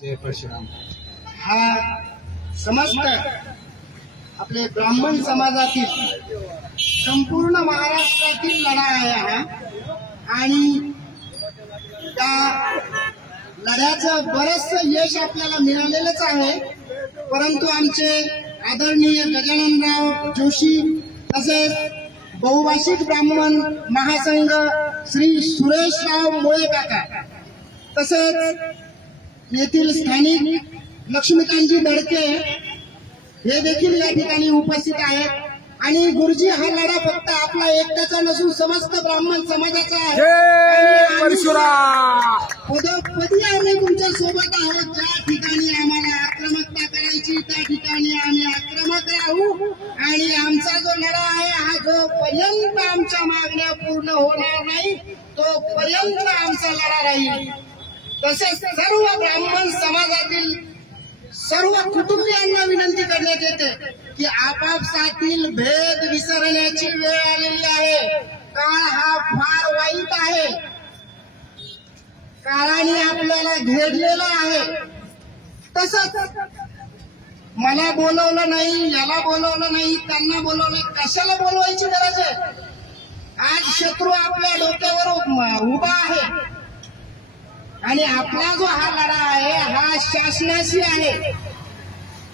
जय परशुराम. हा समस्त आपले ब्राह्मण समाजातील संपूर्ण महाराष्ट्रातील लढा आहे हा. आणि त्या लढ्याचं बरंचसं यश आपल्याला मिळालेलंच आहे. परंतु आमचे आदरणीय गजाननराव जोशी तसेच बहुभाषिक ब्राह्मण महासंघ श्री सुरेशराव मुळे काका तसेच येथील स्थानिक लक्ष्मीकांतजी दडके हे देखील या ठिकाणी उपस्थित आहेत. आणि गुरुजी हा लढा फक्त आपला एकट्याचा नसून समस्त ब्राह्मण समाजाचा आहे. जय परशुराम. पदोपदी आम्ही तुमच्या सोबत आहोत. ज्या ठिकाणी आम्हाला आक्रमकता करायची त्या ठिकाणी आम्ही आक्रमक राहू. आणि आमचा जो लढा आहे हा जोपर्यंत आमच्या मागण्या पूर्ण होणार नाही तोपर्यंत आमचा लढा राहील. तसेच सर्व ब्राह्मण समाजातील सर्व कुटुंबियांना विनंती करण्यात येते की आपापसातील भेद विसरण्याची वेळ आलेली आहे. काळ हा फार वाईट आहे. काळाने आपल्याला घेरलेला आहे. तसंच मला बोलवलं नाही, याला बोलवलं नाही, त्यांना बोलवलं, कशाला बोलवायची गरज आहे? आज शत्रू आपल्या डोक्यावर उभा आहे. आणि आपला जो हा लढा आहे हा शासनाशी आहे.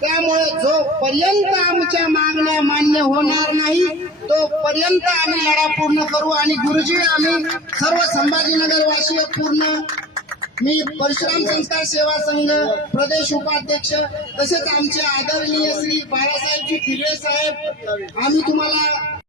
त्यामुळे जोपर्यंत आमच्या मागण्या मान्य होणार नाही तोपर्यंत आम्ही लढा पूर्ण करू. आणि गुरुजी आम्ही सर्व संभाजीनगरवासी पूर्ण मी परशुराम संस्कार सेवा संघ प्रदेश उपाध्यक्ष तसेच आमचे आदरणीय श्री बाळासाहेबजी ठिगळे साहेब आम्ही तुम्हाला